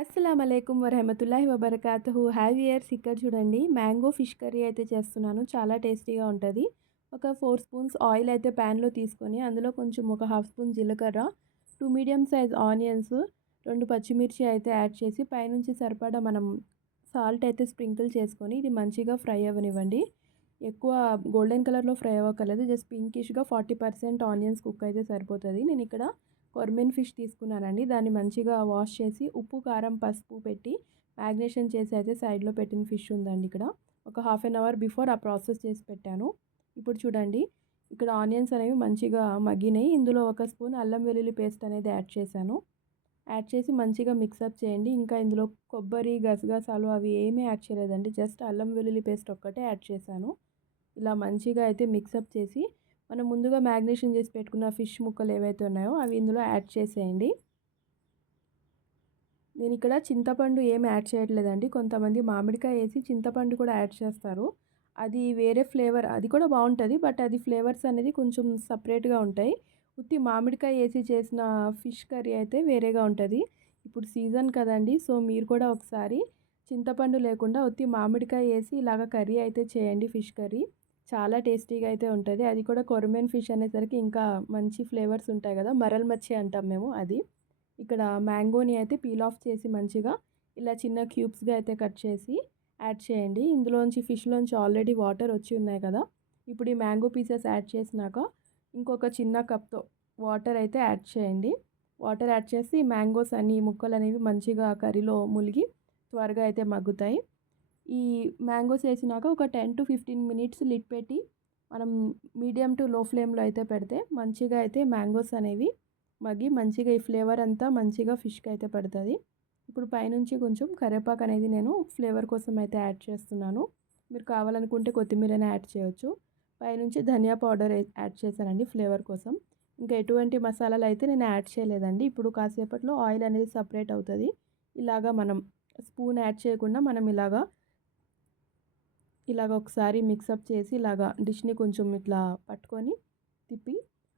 అస్సలామలైకుం వరహమతుల్లాహి వబర్కాతుహు. Hi viewers, ఇక్కడ చూడండి mango fish curry అయితే చేస్తున్నాను. చాలా టేస్టీగా ఉంటుంది. ఒక 4 స్పూన్స్ ఆయిల్ అయితే ప్యాన్లో తీసుకొని అందులో కొంచెం ఒక హాఫ్ స్పూన్ జీలకర్ర, 2 మీడియం సైజ్ ఆనియన్స్, 2 పచ్చిమిర్చి అయితే యాడ్ చేసి పైనుంచి సరిపడా మనం సాల్ట్ అయితే స్ప్రింకిల్ చేసుకొని ఇది మంచిగా ఫ్రై అవ్వనివ్వండి. ఎక్కువ గోల్డెన్ కలర్లో ఫ్రై అవ్వకలేదు, జస్ట్ పింకిష్గా 40% ఆనియన్స్ కుక్ అయితే సరిపోతుంది. నేను ఇక్కడ కొర్మెన్ ఫిష్ తీసుకున్నానండి. దాన్ని మంచిగా వాష్ చేసి ఉప్పు, కారం, పసుపు పెట్టి మ్యాగ్నేషన్ చేసి అయితే సైడ్లో పెట్టిన ఫిష్ ఉందండి. ఇక్కడ ఒక హాఫ్ అన్ అవర్ బిఫోర్ ఆ ప్రాసెస్ చేసి పెట్టాను. ఇప్పుడు చూడండి ఇక్కడ ఆనియన్స్ అనేవి మంచిగా మగ్గినాయి. ఇందులో ఒక స్పూన్ అల్లం వెల్లుల్లి పేస్ట్ అనేది యాడ్ చేశాను. యాడ్ చేసి మంచిగా మిక్సప్ చేయండి. ఇంకా ఇందులో కొబ్బరి, గసగసాలు అవి ఏమీ యాడ్ చేయలేదండి. జస్ట్ అల్లం వెల్లుల్లి పేస్ట్ ఒక్కటే యాడ్ చేశాను. ఇలా మంచిగా అయితే మిక్సప్ చేసి మనం ముందుగా మ్యాగ్నేషన్ చేసి పెట్టుకున్న ఫిష్ ముక్కలు ఏవైతే ఉన్నాయో అవి ఇందులో యాడ్ చేసేయండి. నేను ఇక్కడ చింతపండు ఏమి యాడ్ చేయట్లేదండి. కొంతమంది మామిడికాయ వేసి చింతపండు కూడా యాడ్ చేస్తారు. అది వేరే ఫ్లేవర్, అది కూడా బాగుంటుంది. బట్ అది ఫ్లేవర్స్ అనేది కొంచెం సపరేట్గా ఉంటాయి. ఉత్తి మామిడికాయ వేసి చేసిన ఫిష్ కర్రీ అయితే వేరేగా ఉంటుంది. ఇప్పుడు సీజన్ కదండి, సో మీరు కూడా ఒకసారి చింతపండు లేకుండా ఉత్తి మామిడికాయ వేసి ఇలాగ కర్రీ అయితే చేయండి. ఫిష్ కర్రీ చాలా టేస్టీగా అయితే ఉంటుంది. అది కూడా కొరమేన్ ఫిష్ అనేసరికి ఇంకా మంచి ఫ్లేవర్స్ ఉంటాయి కదా, మరల్ మచ్చి అంటాం మేము అది. ఇక్కడ మ్యాంగోని అయితే పీల్ ఆఫ్ చేసి మంచిగా ఇలా చిన్న క్యూబ్స్గా అయితే కట్ చేసి యాడ్ చేయండి. ఇందులోంచి ఫిష్లోంచి ఆల్రెడీ వాటర్ వచ్చి ఉన్నాయి కదా. ఇప్పుడు ఈ మ్యాంగో పీసెస్ యాడ్ చేసినాక ఇంకొక చిన్న కప్తో వాటర్ అయితే యాడ్ చేయండి. వాటర్ యాడ్ చేసి మ్యాంగోస్ అన్ని ముక్కలు అనేవి మంచిగా కర్రీలో ములిగి త్వరగా అయితే మగ్గుతాయి. ఈ మ్యాంగోస్ వేసినాక ఒక 10 to 15 మినిట్స్ లిడ్ పెట్టి మనం మీడియం టు లో ఫ్లేమ్లో అయితే పెడితే మంచిగా అయితే మ్యాంగోస్ అనేవి మగ్గి మంచిగా ఈ ఫ్లేవర్ అంతా మంచిగా ఫిష్కి అయితే పడుతుంది. ఇప్పుడు పైనుంచి కొంచెం కరివేపాకు అనేది నేను ఫ్లేవర్ కోసం అయితే యాడ్ చేస్తున్నాను. మీరు కావాలనుకుంటే కొత్తిమీరనే యాడ్ చేయొచ్చు. పైనుంచి ధనియా పౌడర్ యాడ్ చేశానండి ఫ్లేవర్ కోసం. ఇంకా ఎటువంటి మసాలాలు అయితే నేను యాడ్ చేయలేదండి. ఇప్పుడు కాసేపట్లో ఆయిల్ అనేది సపరేట్ అవుతుంది. ఇలాగా మనం స్పూన్ యాడ్ చేయకుండా మనం ఇలాగ ఒకసారి మిక్సప్ చేసి ఇలాగా డిష్ని కొంచెం ఇట్లా పట్టుకొని తిప్పి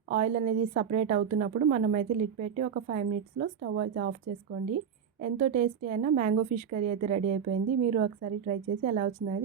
ఆయిల్ అనేది సపరేట్ అవుతున్నప్పుడు మనమైతే లిడ్ పెట్టి ఒక 5 మినిట్స్లో స్టవ్ అయితే ఆఫ్ చేసుకోండి. ఎంతో టేస్టీ అయిన మ్యాంగో ఫిష్ కర్రీ అయితే రెడీ అయిపోయింది. మీరు ఒకసారి ట్రై చేసి ఎలా వచ్చింది అనేది